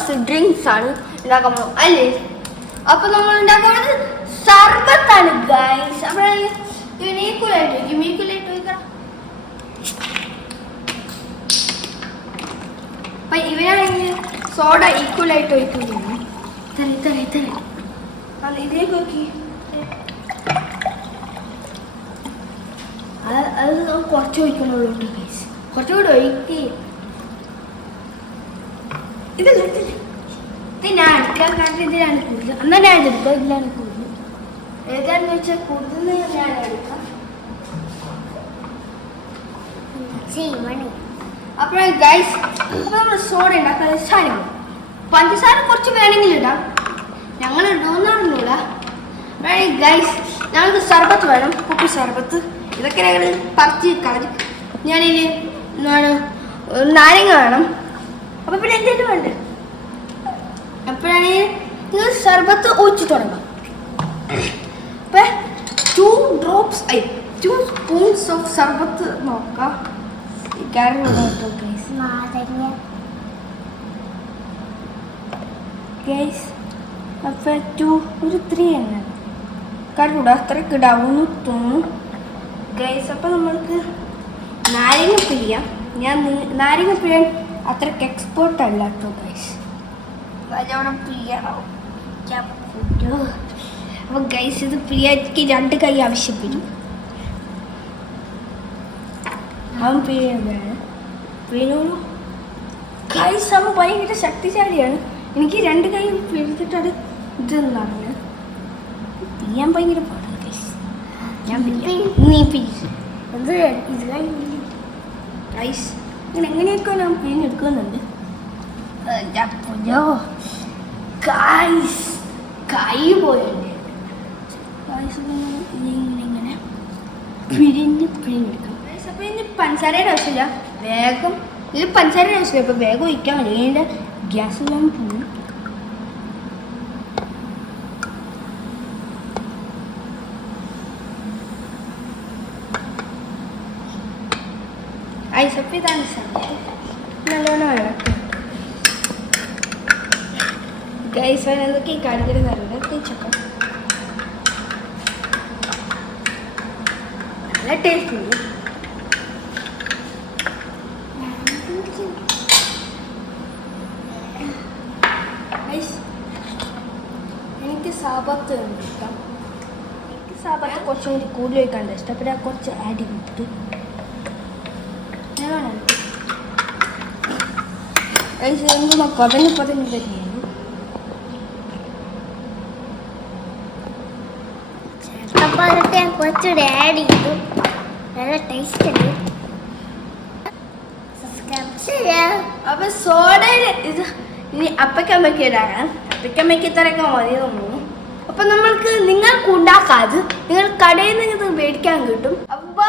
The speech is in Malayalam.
കുറച്ച് ഡ്രിങ്ക്സ് ആണ് ഉണ്ടാക്കാൻ പോകും അല്ലേ. അപ്പൊ നമ്മൾ ഉണ്ടാക്കാൻ പോകുന്നത് സർബത്താണ് ഗൈസ്. അപ്പൊ ഈക്വലായിട്ട് വയ്ക്കണം. അപ്പൊ ഇവരാണെങ്കിൽ സോഡ ഈക്വലായിട്ട് വയ്ക്കുന്നു. ഇതിലേക്ക് നോക്കി അത് കുറച്ച് ഒഴിക്കണുള്ളൂ ഗൈസ്. കുറച്ചുകൂടി ഒഴിക്ക്. ഇതല്ല ഇത് ഞാൻ എടുക്കാൻ കാരണം ഇതിലാണ് കൂടുതൽ. എന്നാൽ ഞാൻ എടുക്കാം. ഇതിലാണ് കൂടുതൽ. ഏതാണെന്ന് വെച്ചാൽ കൂടുതൽ ഞാൻ എടുക്കാം. അപ്പോൾ ഗൈസ് അപ്പോൾ നമ്മൾ സോഡ ഉണ്ടാക്കാൻ സാധനങ്ങൾ പഞ്ചസാര കുറച്ച് വേണമെങ്കിൽ ഇടാം. ഞങ്ങൾ ഇടുമെന്നറിഞ്ഞൂടാ. ഗൈസ് ഞങ്ങൾക്ക് സർബത്ത് വേണം. കുപ്പി സർബത്ത് ഇതൊക്കെ ഞങ്ങൾ പറിച്ച് കളഞ്ഞു. ഞാനിനി നാരങ്ങ വേണം. അപ്പോൾ പിന്നെ എന്തെങ്കിലും വേണ്ട. അപ്പോഴാണ് നിങ്ങൾ സർബത്ത് ഒഴിച്ച് തുടങ്ങാം. അപ്പം 2 സ്പൂൺസ് ഓഫ് സർബത്ത് നോക്കാം. ഗൈസ് അപ്പം ഒരു 3 എണ്ണ കറിയൂടാ അത്രയ്ക്ക് ഇടാവുന്നു തോന്നുന്നു ഗൈസ്. അപ്പം നമ്മൾക്ക് നാരങ്ങ പിഴിയാം. ഞാൻ നാരങ്ങ പിഴിയാൻ അത്രയ്ക്ക് എക്സ്പേർട്ട് അല്ല കേട്ടോ ഗൈസ്. നല്ലോണം പിഴിയണം. അപ്പം ഗൈസ് ഇത് പിഴിയാക്ക് 2 കൈ ആവശ്യപ്പെടും. അവൻ പിഴിയാണ് പിഴിഞ്ഞോളൂ ഗൈസ്. അവൻ ഭയങ്കര ശക്തിശാലിയാണ്. എനിക്ക് 2 കൈ പിഴിച്ചിട്ടത് ഇതെന്ന് പറഞ്ഞു പിഴിയാൻ ഭയങ്കര പാടാണ് ഗൈസ്. ഞാൻ നീ പിഴിച്ചു ഇത് ഗൈസ്. ഇങ്ങനെ എങ്ങനെയൊക്കെ ഞാൻ പിഴിഞ്ഞെടുക്കുന്നുണ്ട്. ഗൈസ് കൈ പോയല്ലേ ഗൈസ്. ഇങ്ങനെ പിഴിഞ്ഞെടുക്കാം. അപ്പോൾ ഇനി പഞ്ചസാരയുടെ ആവശ്യമില്ല. വേഗം ഇതിൽ പഞ്ചസാരയുടെ ആവശ്യമില്ല. അപ്പോൾ വേഗം ഒഴിക്കാൻ അല്ലെങ്കിൽ ഗ്യാസ് ഞാൻ പോകും. ഐസപ്പ് ഇതാണ് സമയം. നല്ലോണം ഇളക്കും ഗൈസ്. എന്തൊക്കെ ഈ കാണിക്കുന്നത് തേച്ചപ്പം നല്ല ടേസ്റ്റ് ഉണ്ട്. എനിക്ക് സാബത്ത് ഇഷ്ടം. എനിക്ക് സാബത്ത് കുറച്ചും കൂടി കൂടുതൽ വയ്ക്കാണ്ട് ഇഷ്ടം. അപ്പോൾ ഞാൻ കുറച്ച് ആഡ് ചെയ്തിട്ട് പതഞ്ഞ് തന്നെയാണ്. അപ്പോൾ അതൊക്കെ ഞാൻ കുറച്ചുകൂടി ആഡ് ചെയ്തു. നല്ല ടേസ്റ്റ് ഉണ്ട്. അപ്പൊ സോഡ ഇത് ഇനി അപ്പയ്ക്കമ്മയ്ക്ക് ഇടാണ്. അപ്പയ്ക്കമ്മയ്ക്ക് ഇത്രയൊക്കെ മതി തോന്നുന്നു. അപ്പൊ നിങ്ങൾക്ക് ഉണ്ടാക്കാത് നിങ്ങൾ കടയിൽ നിന്ന് ഇത് മേടിക്കാൻ കിട്ടും. അപ്പൊ